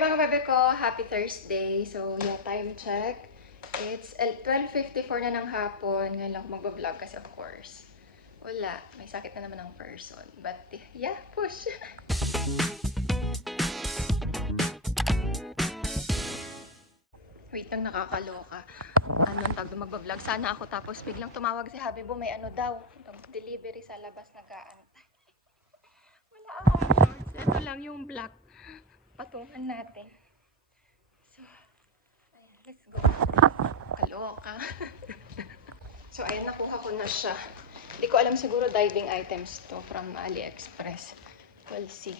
mga bebe ko, happy Thursday. So, yeah, time check. It's 12:54 na ng hapon. Ngayon lang ako magbablog kasi of course, wala. May sakit na naman ang person. But, yeah, push! Wait lang, nakakaloka. Anong tag magbablog? Sana ako tapos biglang tumawag si Habibo. May ano daw. Delivery sa labas nag-aantay. Wala akong shorts. Ito lang yung black. Patungan natin. So, ayan, let's go. Kaloka. So, ayan, nakuha ko na siya. Hindi ko alam, siguro diving items to from AliExpress. We'll see.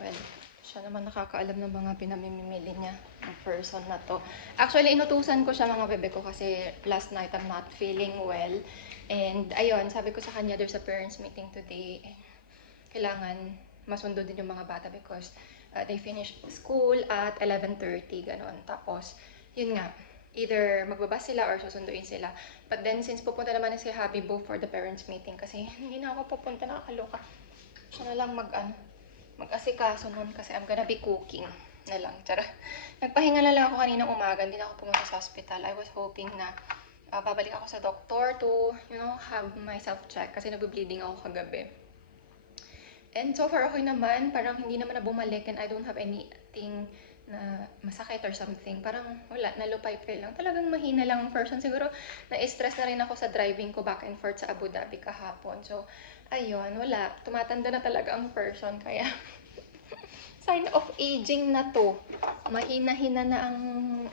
Well, siya naman nakakaalam ng mga pinamimili niya ng person na to. Actually, inutusan ko siya mga bebe ko kasi last night I'm not feeling well. And ayun, sabi ko sa kanya, there's a parents meeting today. And kailangan masundo din yung mga bata because they finish school at 11:30, ganon. Tapos, yun nga, either magbabas sila or susunduin sila. But then, since pupunta naman na si Habibo for the parents meeting, kasi hindi na ako pupunta, nakakaloka. Siya na lang mag-asikaso nun kasi I'm gonna be cooking na lang. Tara. Nagpahinga na lang ako kaninang umaga, hindi na ako pumunta sa hospital. I was hoping na babalik ako sa doktor to, have my self-check kasi nag-bleeding ako kagabi. And so far, okay naman. Parang hindi naman na bumalik and I don't have anything na masakit or something. Parang wala, nalupay-pay lang. Talagang mahina lang ang person. Siguro, na-stress na rin ako sa driving ko back and forth sa Abu Dhabi kahapon. So, ayun, wala. Tumatanda na talaga ang person. Kaya, sign of aging na to. Mahina-hina na ang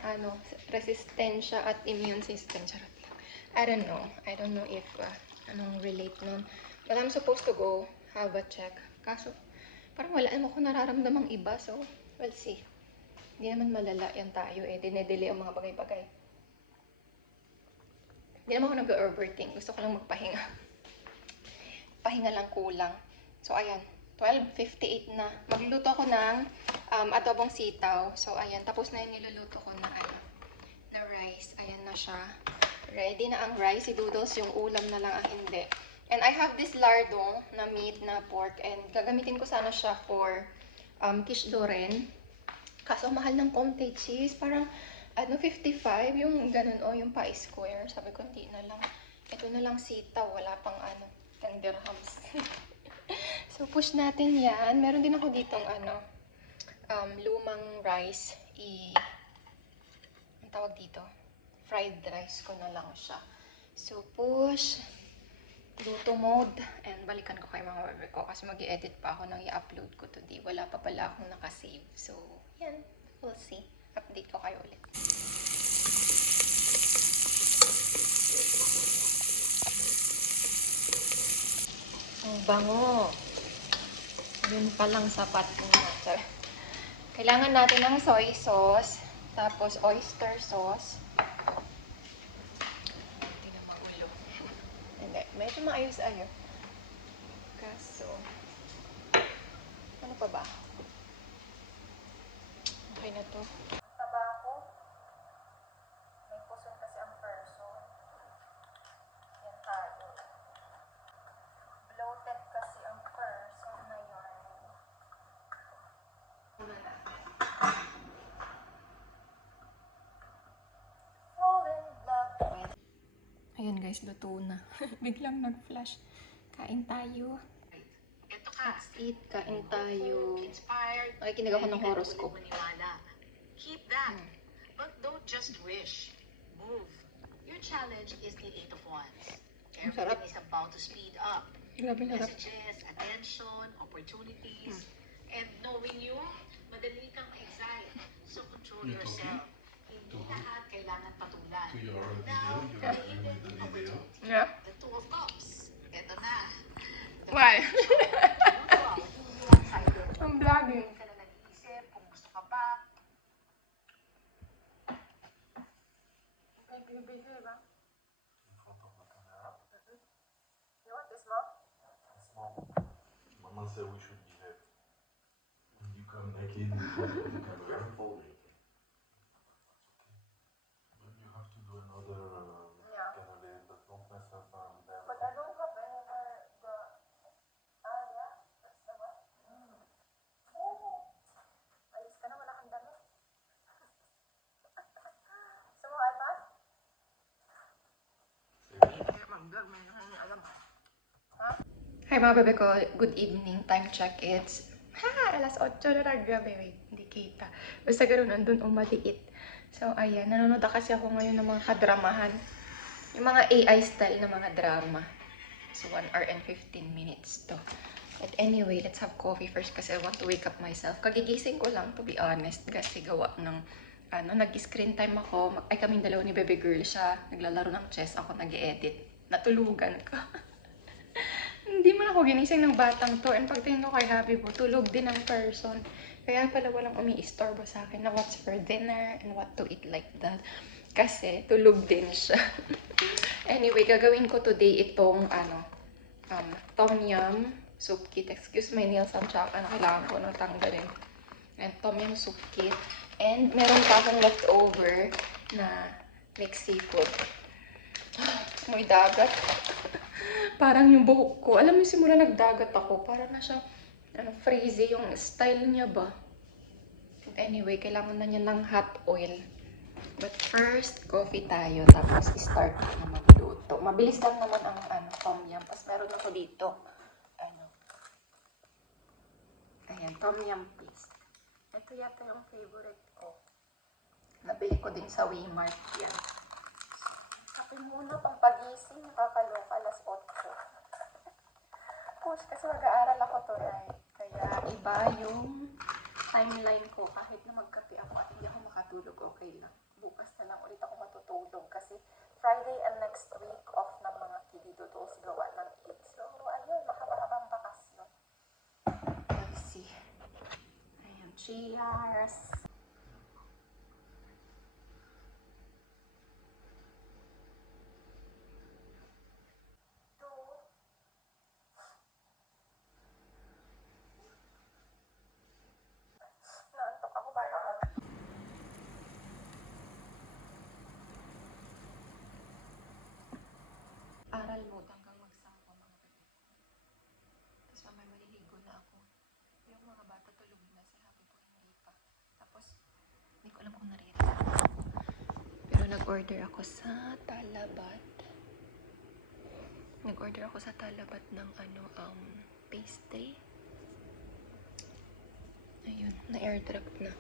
resistensya at immune system. Charot lang. I don't know if anong relate nun. But I'm supposed to go have a check. Kaso, parang wala naman ako nararamdamang iba. So, we'll see. Hindi naman malala yan tayo eh. Dinedelay ang mga bagay-bagay. Hindi naman ako nag-overthink. Gusto ko lang magpahinga. Pahinga lang kulang. So, ayan. 12:58 na. Magluluto ako ng adobong sitaw. So, ayan. Tapos na yung niluluto ko na rice. Ayan na siya. Ready na ang rice. Si Doodles yung ulam na lang ang hindi. And I have this lardong na meat na pork. And gagamitin ko sana siya for quiche Loren. Kaso mahal ng konti cheese. Parang 55. Yung ganun yung pie square. Sabi ko hindi na lang. Ito na lang sitaw. Wala pang 10 dirhams. So push natin yan. Meron din ako ditong lumang rice. Ang tawag dito? Fried rice ko na lang siya. So push. Luto mode. And balikan ko kay mga bebe ko kasi mag-i-edit pa ako nang i-upload ko today. Wala pa pala akong nakasave. So, yan. We'll see. Update ko kayo ulit. Ang bango. Yun palang sapat na. Kailangan natin ng soy sauce. Tapos oyster sauce. Medyo maayos-ayos. Kaso, ano pa ba? Okay na to. Tabako. May puson kasi ang person. Yan tayo. Bloated kasi ang person na yun. Ayan guys, luto na. Biglang nag-flash. Kain tayo. Ito ka. Let's eat. Kain tayo. Inspired. Nakikinig ako ng horoscope. Keep that. But don't just wish. Move. Your challenge is the 8 of Wands. Everything is about to speed up. Grabe na. Messages, attention, opportunities. And knowing you, madali kang ma-excite. So control yourself. Hindi lahat kailangan patulan. Now, creative opportunity. Yeah. The 2 of Cups. Ito na. Why? Ang vlogging. Ka na nag-iisip kung gusto ka pa. Okay, busy ba? You want this, Mom? Mama said we should be there. You come naked in front of the camera. But you have to do another canale, but don't mess up them. But I don't have anywhere the... yeah? That's the one? Oh! Ayos ka na, wala kang mga bebe ko, good evening. Time check, it's alas 8 na ng gabi. Wait, hindi kita. Basta gano'n, nandun maliit. So, ayan, nanonood kasi ako ngayon ng mga kadramahan. Yung mga AI style na mga drama. So, 1 hour and 15 minutes to. But anyway, let's have coffee first kasi I want to wake up myself. Kagigising ko lang, to be honest, kasi gawa ng, nag-screen time ako. Ay, kaming dalawa ni Baby Girl siya. Naglalaro ng chess, ako nag-edit. Natulugan ko. Hindi man ako ginising ng batang to. And pagtingin ko kay Habibo, tulog din ang person. Kaya pala walang umi-istorbo sa akin na what's for dinner and what to eat like that. Kasi tulog din siya. Anyway, gagawin ko today itong tom yum soup kit. Excuse my nails, ang tsaka na kailangan ko nang tanggalin. And tom yum soup kit. And meron pa akong leftover na mixed seafood. May dagat. Parang yung buhok ko. Alam mo, simula nagdagat ako, parang na siya, frizzy yung style niya ba? Anyway, kailangan na niya ng hot oil. But first, coffee tayo. Tapos, start na magluto. Mabilis lang naman ang tom yum. Tapos, meron ako dito. Ayan, tom yum paste. Ito yata yung favorite ko. Nabili ko din sa Waymart yan. Kape muna pang pagising, nakakaloka, alas 8. Push, kasi mag-aaral ako tonight. Kaya iba yung timeline ko. Kahit na magkape ako at hindi ako makatulog, okay lang. Bukas na lang ulit ako matutulog kasi Friday and next week off ng mga kididodos gawa ng Eid. So, ayun, mahaba-habang bakasyon. Let's see. Ayun, cheers! Naantok ako ba? Aral mode hanggang magsama mga bebe. Tapos mamaya maliligo na ako. Yung mga bata tulog na, si Happy po hindi pa. Tapos, hindi ko alam kung narito. Pero nag-order ako sa Talabat. Nag-order ako sa Talabat ng pastry. Ayun, na-airdrop na.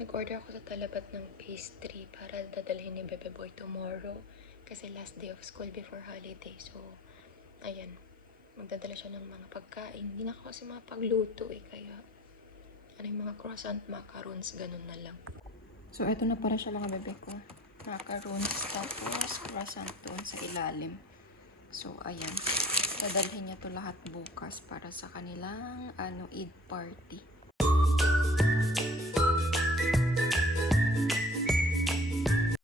Nag-order ako sa Talabat ng pastry para dadalhin ni Bebe Boy tomorrow. Kasi last day of school before holiday. So, ayan. Magdadala siya ng mga pagkain. Hindi na ako kasi mapagluto kaya yung mga croissant, macarons, ganun na lang. So, eto na para siya mga bebe ko. Macarons, tapos croissant doon sa ilalim. So, ayan. Dadalhin niya to lahat bukas para sa kanilang Eid party.